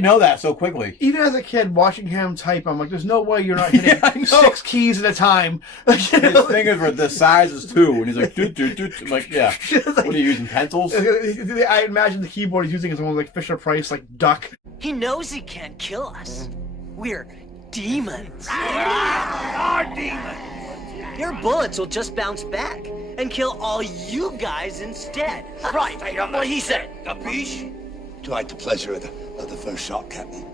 you know that so quickly? Even as a kid, watching him type, I'm like, there's no way you're not hitting 6 keys at a time. His fingers were the size as 2, and he's like, doot, doot, doot. I'm like, yeah. What are you using, pencils? I imagine the keyboard he's using is one like Fisher Price, like duck. He knows he can't kill us. We're demons. Our demons. Your bullets will just bounce back and kill all you guys instead. Right, what he said. Capiche? To hide the pleasure of the first shot, Captain.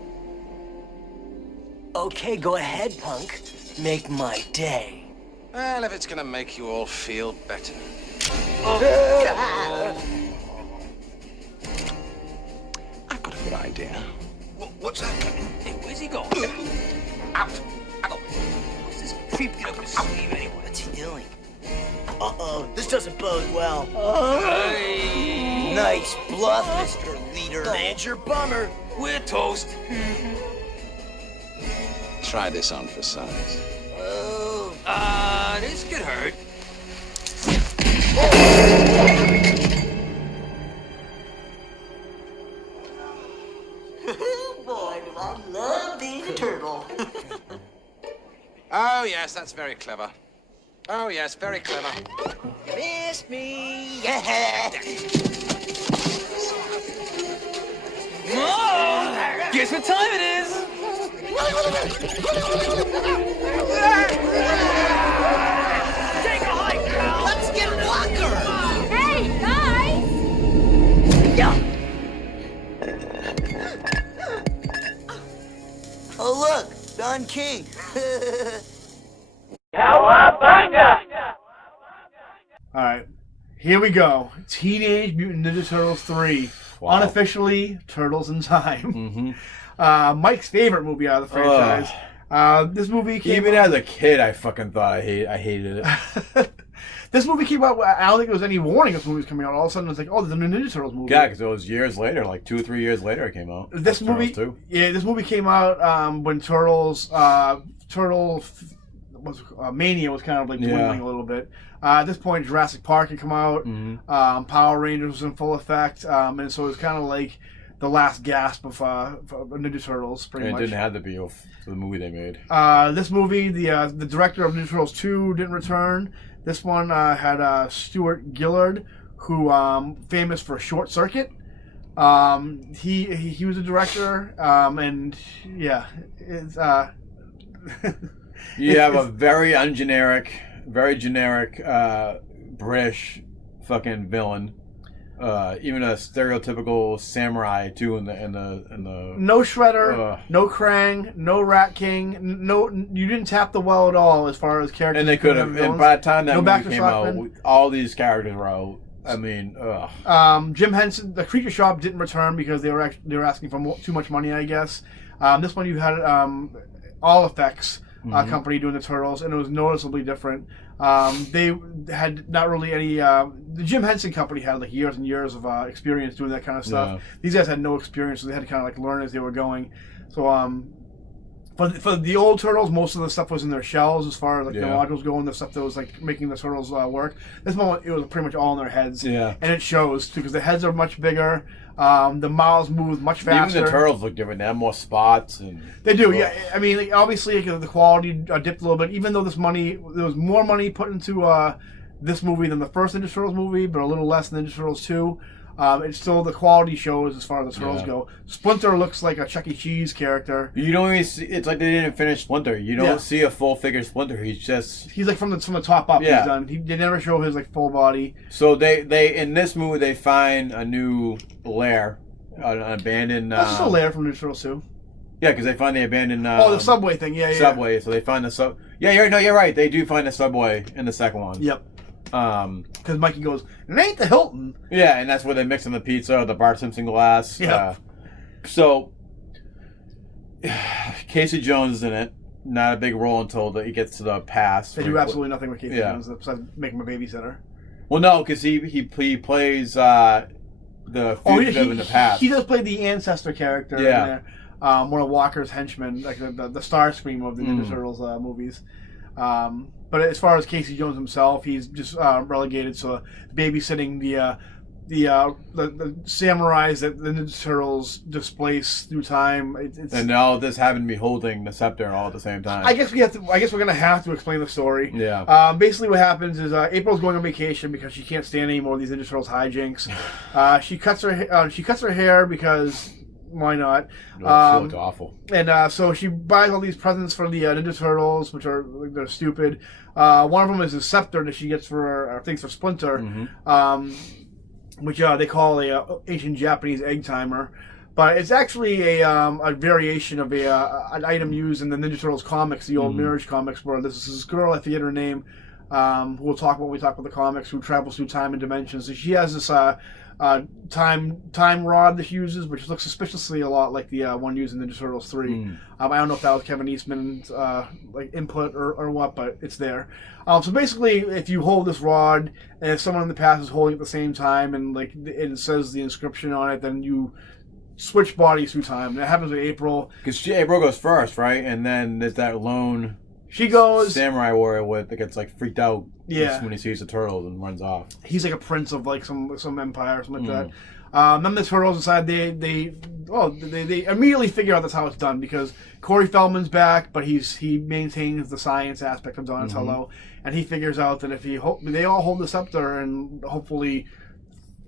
Okay, go ahead, punk. Make my day. Well, if it's gonna make you all feel better. I've got a good idea. What's that, Captain? Hey, where's he going? Out. What's this creepy up his sleeve anyway? What's he doing? Uh-oh, this doesn't bode well. Hey. Nice bluff, Mr. Leader. Major bummer. We're toast. Try this on for size. This could hurt. Boy, do I love being a turtle. Oh, yes, that's very clever. Oh, yes, very clever. Miss me. Yeah. Whoa! Guess what time it is? Take a hike, pal. Let's get Walker. Hey, guys! Oh, look, Don King. Alright, here we go. Teenage Mutant Ninja Turtles 3. Wow. Unofficially, Turtles in Time. Mike's favorite movie out of the franchise. This movie came Even as a kid, I fucking thought I hated it. This movie came out, I don't think there was any warning this movie was coming out. All of a sudden, it's like, oh, there's a new Ninja Turtles movie. Yeah, because it was years later, like 2 or 3 years later it came out. This movie, Turtles 2. yeah, this movie came out when Mania was kind of like dwindling a little bit. At this point, Jurassic Park had come out. Power Rangers was in full effect, and so it was kind of like the last gasp of Ninja Turtles, pretty much. It didn't have to be for the movie they made. This movie, the director of Ninja Turtles 2 didn't return. This one had Stuart Gillard, who famous for Short Circuit. He was a director, and yeah, it's You have a very generic British fucking villain. Even a stereotypical samurai too in the no Shredder, no Krang, no Rat King, no, you didn't tap the well at all as far as characters. And they could have. And by the time that movie came Schlockman. out, all these characters were out. I mean, Jim Henson, the Creature Shop didn't return because they were asking for too much money, I guess. This one you had All Effects company doing the Turtles, and it was noticeably different. They had not really any. The Jim Henson company had like years and years of experience doing that kind of stuff. Yeah. These guys had no experience, so they had to kind of like learn as they were going. So for the old Turtles, most of the stuff was in their shells as far as like the modules go, and the stuff that was like making the Turtles work. This moment, it was pretty much all in their heads, and it shows because the heads are much bigger. The mouths move much faster. Even the Turtles look different. They have more spots. And they do, yeah. I mean, like, obviously, like, the quality dipped a little bit. Even though there was more money put into this movie than the first Ninja Turtles movie, but a little less than Ninja Turtles 2. It's still the quality shows as far as the Turtles go. Splinter looks like a Chuck E. Cheese character. You don't even see. It's like they didn't finish Splinter. You don't see a full figure Splinter. He's like from the top up. Yeah. He's done. They never show his like full body. So they in this movie they find a new lair. An abandoned. That's just a lair from Ninja Turtles 2. Yeah, because they find the abandoned. The subway thing. Yeah. Subway. So they find the Yeah, you're right. They do find the subway in the second one. Yep. Because Mikey goes, it ain't the Hilton. Yeah, and that's where they mix in the pizza, the Bart Simpson glass. Yeah. So Casey Jones is in it. Not a big role until he gets to the past. They do absolutely nothing with Casey Jones besides make him a babysitter. Well, no, because he plays. The fugitive in the past. He does play the ancestor character in there. One of Walker's henchmen, like the Starscream of the Ninja Turtles movies. But as far as Casey Jones himself, he's just relegated to babysitting the samurais that the Ninja Turtles displace through time. And all this having to be holding the scepter all at the same time. I guess we're gonna have to explain the story. Yeah. Basically, what happens is April's going on vacation because she can't stand any more of these Ninja Turtles hijinks. She cuts her hair because why not? She looked awful. And so she buys all these presents for the Ninja Turtles, which they're stupid. One of them is a scepter that she gets for Splinter. Mm-hmm. Which they call a ancient Japanese egg timer, but it's actually a variation of an item used in the Ninja Turtles comics, the old Mirage comics, where this girl, I forget her name, who we'll talk about when we talk about the comics, who travels through time and dimensions. So she has this time rod that she uses, which looks suspiciously a lot like the one used in Ninja Turtles 3. I don't know if that was Kevin Eastman's input or what, but it's there. So basically, if you hold this rod and if someone in the past is holding it at the same time and it says the inscription on it, then you switch bodies through time. And that happens with April. Because April goes first, right? And then there's that lone samurai warrior that gets freaked out when he sees the turtles and runs off. He's like a prince of some empire or something like that. Then the turtles decide they immediately figure out that's how it's done because Corey Feldman's back, but he maintains the science aspect of Donatello, and he figures out that if they all hold the scepter, and hopefully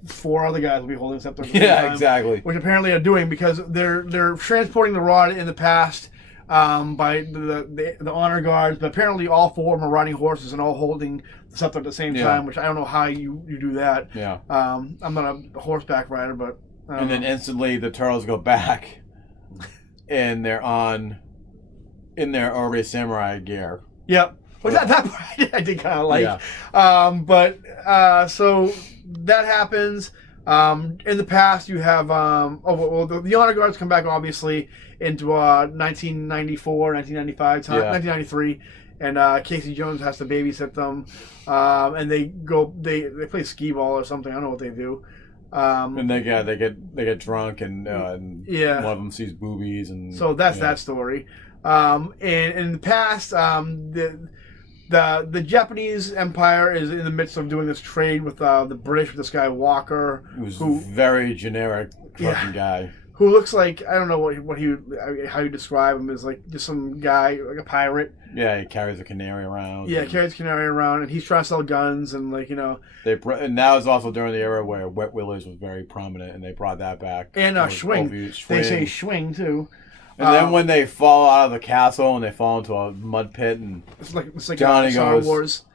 4 other guys will be holding the scepter. Yeah, exactly. Which apparently are doing because they're transporting the rod in the past. By the honor guards, but apparently all 4 of them are riding horses and all holding the scepter at the same time, which I don't know how you do that. Yeah. I'm not a horseback rider, but... and then instantly the turtles go back, and they're in their already samurai gear. Yep. Which that part I did kind of like. Yeah. So that happens. In the past, you have the honor guards come back obviously into 1994, 1995 time, 1993, and Casey Jones has to babysit them, and they play skee ball or something. I don't know what they do. And they get drunk and one of them sees boobies and so that's that story. And in the past, the Japanese Empire is in the midst of doing this trade with the British with this guy Walker, who's very generic fucking guy. Who looks like, I don't know how you describe him, as just some guy, like a pirate. Yeah, he carries a canary around. Yeah, carries a canary around, and he's trying to sell guns, and and that was also during the era where Wet Willers was very prominent, and they brought that back. And Schwing. They say Schwing, too. And then when they fall out of the castle and they fall into a mud pit, and it's like Johnny Star goes, Wars.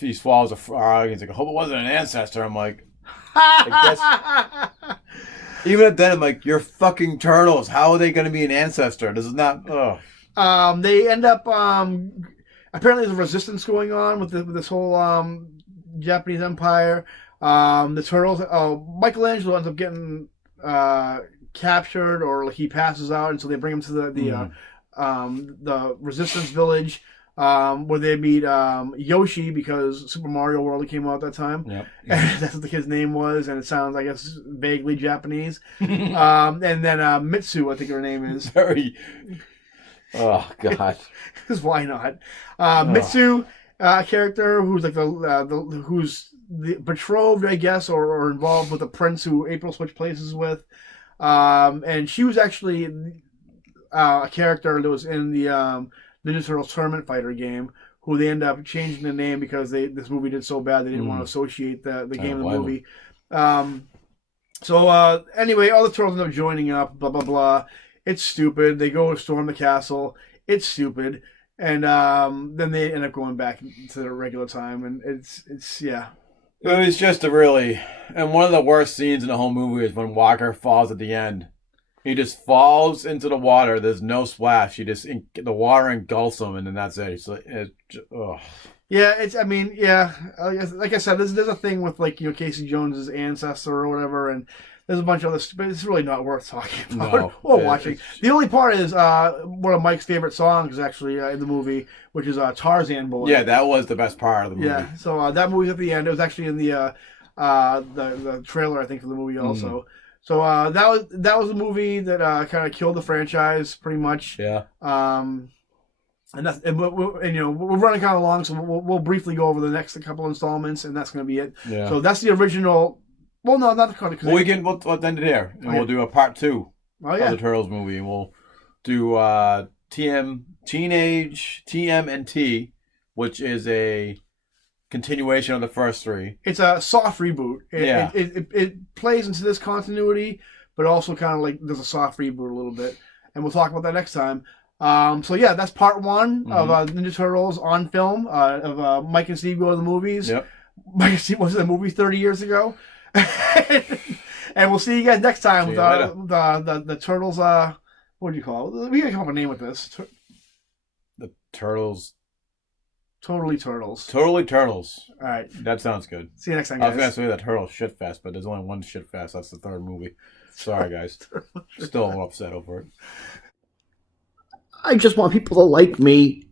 He swallows a frog. He's like, I hope it wasn't an ancestor. I'm like, I guess. Even then, I'm like, you're fucking turtles. How are they going to be an ancestor? This is not. They end up. Apparently, there's a resistance going on with this whole Japanese Empire. The turtles. Michelangelo ends up getting captured, or he passes out, and so they bring him to the resistance village. Where they meet Yoshi, because Super Mario World came out at that time. Yep. That's what the kid's name was, and it sounds, I guess, vaguely Japanese. And then Mitsu, I think her name is. Very. Oh God. Because why not? Mitsu, character who's who's the betrothed, I guess, or involved with a prince who April switched places with, and she was actually a character that was in the Ninja Turtles Tournament Fighter game, who they end up changing the name because this movie did so bad they didn't want to associate the game and the movie. Anyway, all the turtles end up joining up, blah, blah, blah. It's stupid. They go storm the castle. It's stupid. And then they end up going back to the regular time, and it's yeah. It was just and one of the worst scenes in the whole movie is when Walker falls at the end. He just falls into the water. There's no splash. The water engulfs him, and then that's it. Yeah, like I said, there's a thing with Casey Jones's ancestor or whatever, and there's a bunch of other, but it's really not worth talking about or watching. The only part is one of Mike's favorite songs actually in the movie, which is Tarzan Boy. Yeah, that was the best part of the movie. Yeah, so that movie's at the end. It was actually in the trailer, I think, for the movie also. So that was a movie that kind of killed the franchise pretty much. Yeah. we're running kind of long, so we'll briefly go over the next couple installments, and that's going to be it. Yeah. So that's the original. Well, no, not the card. Well, we'll end it here, and we'll do a part 2 Oh of yeah. the Turtles movie, and we'll do Teenage TMNT, which is a continuation of the first 3. It's a soft reboot. Yeah. It plays into this continuity, but also kind of like there's a soft reboot a little bit, and we'll talk about that next time. So yeah, that's part 1 of Ninja Turtles on film of Mike and Steve go to the movies. Yep. Mike and Steve was in a movie 30 years ago. And we'll see you guys next time with the Turtles. What do you call it? We gotta come up with a name with this. The Turtles. Totally Turtles. Totally Turtles. All right. That sounds good. See you next time, I guys. was gonna say that Turtle Shit Fest, but there's only one Shit Fest. That's the 3rd movie. Sorry, guys. Still upset over it. I just want people to like me.